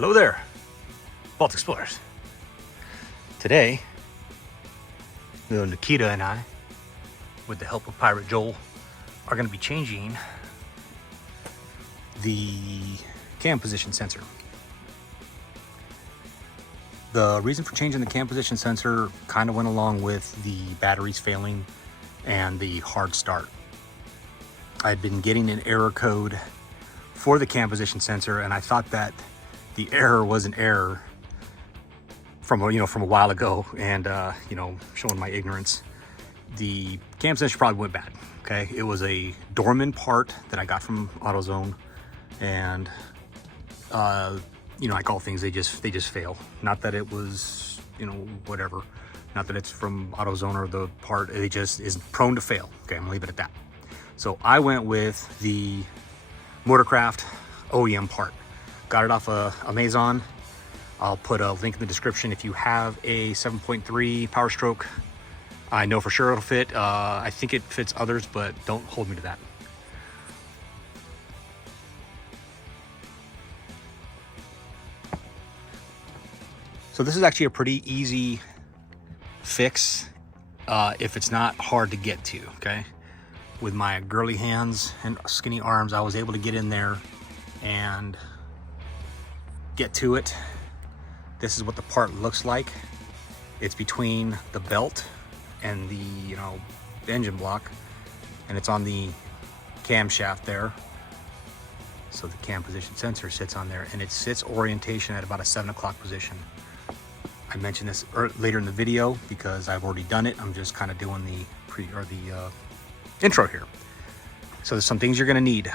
Hello there, Vault Explorers. Today, little Nikita and I, with the help of Pirate Joel, are going to be changing the cam position sensor. The reason for changing the cam position sensor kind of went along with the batteries failing and the hard start. I'd been getting an error code for the cam position sensor, and I thought that the error was an error from a while ago, and showing my ignorance. The cam sensor probably went bad. Okay, it was a Dorman part that I got from AutoZone, and like all things, they just fail. Not that it was whatever, not that it's from AutoZone or the part, it just is prone to fail. Okay, I'm gonna leave it at that. So I went with the Motorcraft OEM part. Got it off Amazon. I'll put a link in the description if you have a 7.3 Powerstroke. I know for sure it'll fit. I think it fits others, but don't hold me to that. So this is actually a pretty easy fix if it's not hard to get to, okay? With my girly hands and skinny arms, I was able to get in there and get to it. This is what the part looks like. It's between the belt and the engine block, and it's on the camshaft there. So the cam position sensor sits on there, and it sits orientation at about a 7 o'clock position. I mentioned this later in the video because I've already done it. I'm just kind of doing the intro here. So there's some things you're gonna need.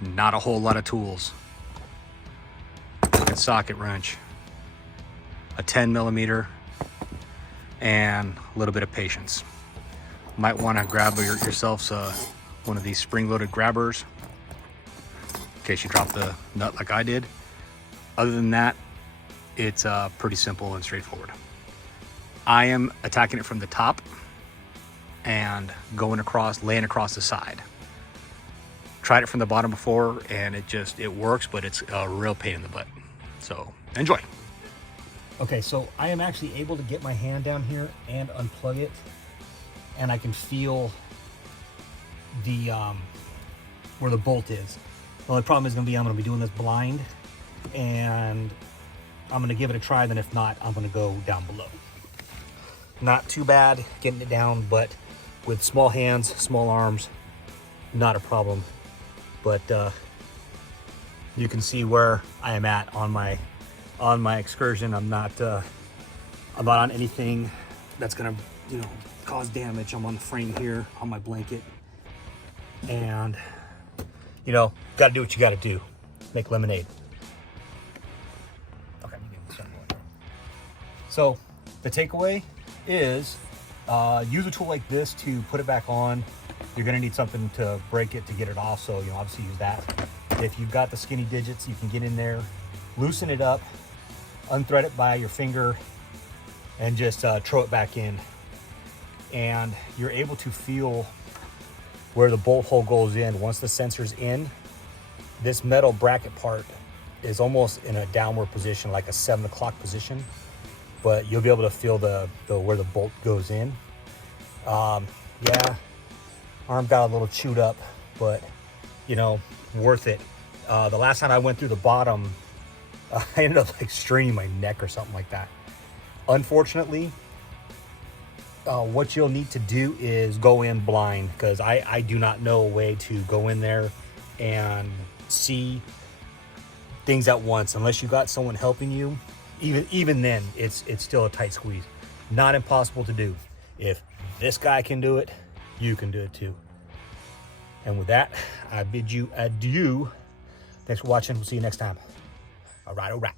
Not a whole lot of tools. A socket wrench, a 10mm, and a little bit of patience. Might want to grab yourselves one of these spring-loaded grabbers in case you drop the nut like I did. Other than that, it's pretty simple and straightforward. I am attacking it from the top and laying across the side. Tried it from the bottom before, and it works, but it's a real pain in the butt. So enjoy. Okay, so I am actually able to get my hand down here and unplug it, and I can feel the where the bolt is. The only problem is going to be I'm going to be doing this blind, and I'm going to give it a try. Then if not, I'm going to go down below. Not too bad getting it down, but with small hands, small arms, not a problem. But you can see where I am at on my excursion. I'm not on anything that's gonna cause damage. I'm on the frame here on my blanket, and gotta do what you gotta do. Make lemonade. Okay, so the takeaway is use a tool like this to put it back on. You're gonna need something to break it to get it off, so obviously use that. If you've got the skinny digits, you can get in there, loosen it up, unthread it by your finger, and just throw it back in. And you're able to feel where the bolt hole goes in. Once the sensor's in, this metal bracket part is almost in a downward position, like a 7 o'clock position, but you'll be able to feel where the bolt goes in. Yeah, arm got a little chewed up, but worth it. The last time I went through the bottom, I ended up straining my neck or something like that. Unfortunately, what you'll need to do is go in blind, because I do not know a way to go in there and see things at once unless you got someone helping you. Even then, it's still a tight squeeze. Not impossible to do. If this guy can do it, you can do it too. And with that, I bid you adieu. Thanks for watching. We'll see you next time. All right.